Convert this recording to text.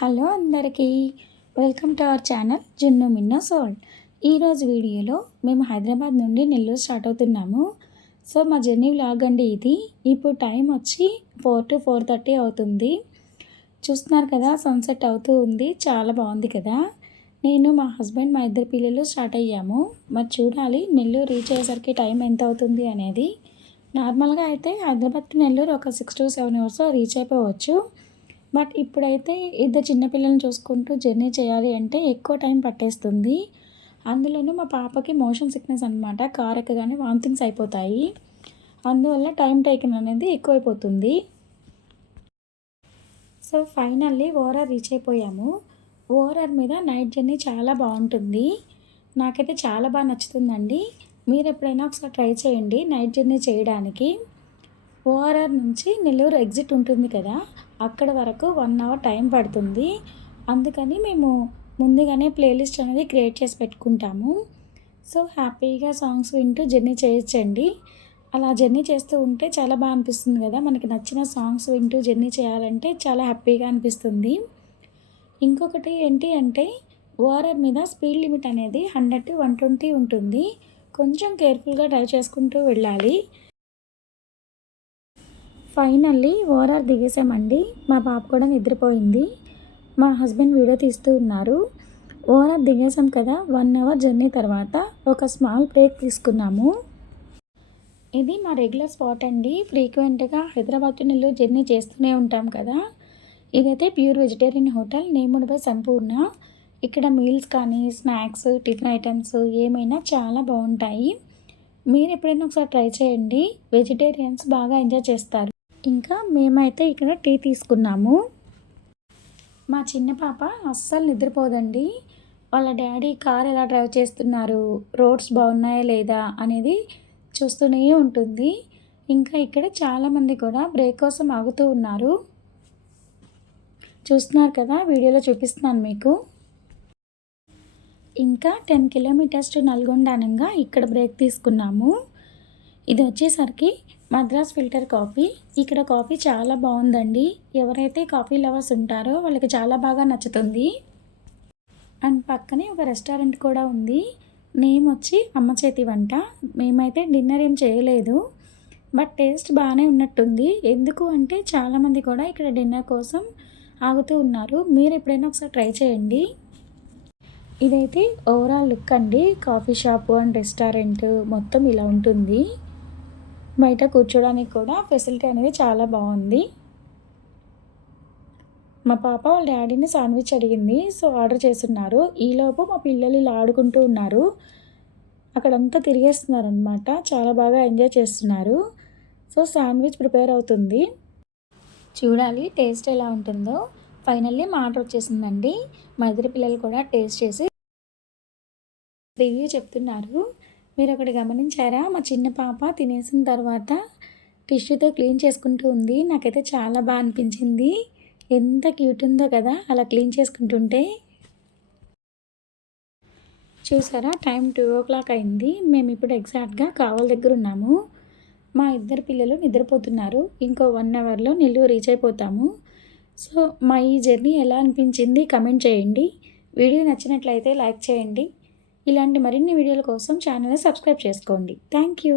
Hello అందరికీ welcome to our channel జున్ను మిన్నో soul. ఈరోజు వీడియోలో మేము హైదరాబాద్ నుండి నెల్లూరు స్టార్ట్ అవుతున్నాము. సో మా జర్నీ వ్లాగ్ అండి ఇది. ఇప్పుడు టైం వచ్చి 4 to 4:30 అవుతుంది. చూస్తున్నారు కదా, సన్సెట్ అవుతూ ఉంది. చాలా బాగుంది కదా. నేను మా హస్బెండ్ మా ఇద్దరు పిల్లలు స్టార్ట్ అయ్యాము. మరి చూడాలి నెల్లూరు రీచ్ అయ్యేసరికి టైం ఎంత అవుతుంది అనేది. నార్మల్గా అయితే హైదరాబాద్ టు నెల్లూరు ఒక 6 to 7 అవర్స్లో రీచ్ అయిపోవచ్చు. బట్ ఇప్పుడైతే ఇద్దరు చిన్నపిల్లల్ని చూసుకుంటూ జర్నీ చేయాలి అంటే ఎక్కువ టైం పట్టేస్తుంది. అందులోనూ మా పాపకి మోషన్ సిక్నెస్ అనమాట. కార్ ఎక్కగానే వామిటింగ్స్ అయిపోతాయి. అందువల్ల టైం టేకన్ అనేది ఎక్కువైపోతుంది. సో ఫైనల్లీ ఓఆర్ఆర్ రీచ్ అయిపోయాము. ఓఆర్ఆర్ మీద నైట్ జర్నీ చాలా బాగుంటుంది. నాకైతే చాలా బాగా నచ్చుతుందండి. మీరు ఎప్పుడైనా ఒకసారి ట్రై చేయండి నైట్ జర్నీ చేయడానికి. ఓఆర్ఆర్ నుంచి నెల్లూరు ఎగ్జిట్ ఉంటుంది కదా, అక్కడ వరకు 1 అవర్ టైం పడుతుంది. అందుకని మేము ముందుగానే ప్లేలిస్ట్ అనేది క్రియేట్ చేసి పెట్టుకుంటాము. సో హ్యాపీగా సాంగ్స్ వింటూ జర్నీ చేయొచ్చండి. అలా జర్నీ చేస్తూ ఉంటే చాలా బాగా అనిపిస్తుంది కదా. మనకి నచ్చిన సాంగ్స్ వింటూ జర్నీ చేయాలంటే చాలా హ్యాపీగా అనిపిస్తుంది. ఇంకొకటి ఏంటి అంటే ఓఆర్ఆర్ మీద స్పీడ్ లిమిట్ అనేది 100 to 120 ఉంటుంది. కొంచెం కేర్ఫుల్గా డ్రైవ్ చేసుకుంటూ వెళ్ళాలి. ఫైనల్లీ ఓఆర్ఆర్ దిగేసామండి. మా పాప కూడా నిద్రపోయింది. మా హస్బెండ్ వీడియో తీస్తూ ఉన్నారు. ఓఆర్ఆర్ దిగేసాం కదా, 1 అవర్ జర్నీ తర్వాత ఒక స్మాల్ బ్రేక్ తీసుకున్నాము. ఇది మా రెగ్యులర్ స్పాట్ అండి. ఫ్రీక్వెంట్గా హైదరాబాద్ టు నెల్లూరు జర్నీ చేస్తూనే ఉంటాం కదా. ఇదైతే pure vegetarian hotel named by సంపూర్ణ. ఇక్కడ మీల్స్ కానీ స్నాక్స్, టిఫిన్ ఐటమ్స్ ఏమైనా చాలా బాగుంటాయి. మీరు ఎప్పుడైనా ఒకసారి ట్రై చేయండి. వెజిటేరియన్స్ బాగా ఎంజాయ్ చేస్తారు. ఇంకా మేమైతే ఇక్కడ టీ తీసుకున్నాము. మా చిన్న పాప అస్సలు నిద్రపోదండి. వాళ్ళ డాడీ కార్ ఎలా డ్రైవ్ చేస్తున్నారు, రోడ్స్ బాగున్నాయా లేదా అనేది చూస్తూనే ఉంటుంది. ఇంకా ఇక్కడ చాలామంది కూడా బ్రేక్ కోసం ఆగుతూ ఉన్నారు. చూస్తున్నారు కదా, వీడియోలో చూపిస్తున్నాను మీకు. ఇంకా 10 kilometers టు నల్గొండ అనగా ఇక్కడ బ్రేక్ తీసుకున్నాము. ఇది వచ్చేసరికి మద్రాస్ ఫిల్టర్ కాఫీ. ఇక్కడ కాఫీ చాలా బాగుందండి. ఎవరైతే కాఫీ లవర్స్ ఉంటారో వాళ్ళకి చాలా బాగా నచ్చుతుంది. అండ్ పక్కనే ఒక రెస్టారెంట్ కూడా ఉంది. నేమ్ వచ్చి అమ్మ చేతి వంట. మేమైతే డిన్నర్ ఏం చేయలేదు, బట్ టేస్ట్ బాగానే ఉన్నట్టుంది. ఎందుకు అంటే చాలామంది కూడా ఇక్కడ డిన్నర్ కోసం ఆగుతూ ఉన్నారు. మీరు ఎప్పుడైనా ఒకసారి ట్రై చేయండి. ఇదైతే ఓవరాల్ లుక్ అండి. కాఫీ షాపు అండ్ రెస్టారెంట్ మొత్తం ఇలా ఉంటుంది. బయట కూర్చోడానికి కూడా ఫెసిలిటీ అనేది చాలా బాగుంది. మా పాప వాళ్ళ డాడీని శాండ్విచ్ అడిగింది, సో ఆర్డర్ చేస్తున్నారు. ఈలోపు మా పిల్లలు ఇలా ఆడుకుంటూ ఉన్నారు. అక్కడంతా తిరిగేస్తున్నారు అనమాట. చాలా బాగా ఎంజాయ్ చేస్తున్నారు. సో శాండ్విచ్ ప్రిపేర్ అవుతుంది. చూడాలి టేస్ట్ ఎలా ఉంటుందో. ఫైనల్లీ మా ఆర్డర్ వచ్చేసిందండి. మా ఇద్దరు పిల్లలు కూడా టేస్ట్ చేసి రివ్యూ చెప్తున్నారు. మీరు ఒకటి గమనించారా, మా చిన్న పాప తినేసిన తర్వాత టిష్యూతో క్లీన్ చేసుకుంటూ ఉంది. నాకైతే చాలా బాగా అనిపించింది. ఎంత క్యూట్ ఉందో కదా అలా క్లీన్ చేసుకుంటుంటే. చూసారా, టైం 2 o'clock అయింది. మేము ఇప్పుడు ఎగ్జాక్ట్గా కావల్ దగ్గర ఉన్నాము. మా ఇద్దరు పిల్లలు నిద్రపోతున్నారు. ఇంకో 1 అవర్లో నెల్లూరు రీచ్ అయిపోతాము. సో మా ఈ జర్నీ ఎలా అనిపించింది కమెంట్ చేయండి. వీడియో నచ్చినట్లయితే లైక్ చేయండి. ఇలాంటి మరిన్ని వీడియోల కోసం ఛానల్ని సబ్స్క్రైబ్ చేసుకోండి. Thank you.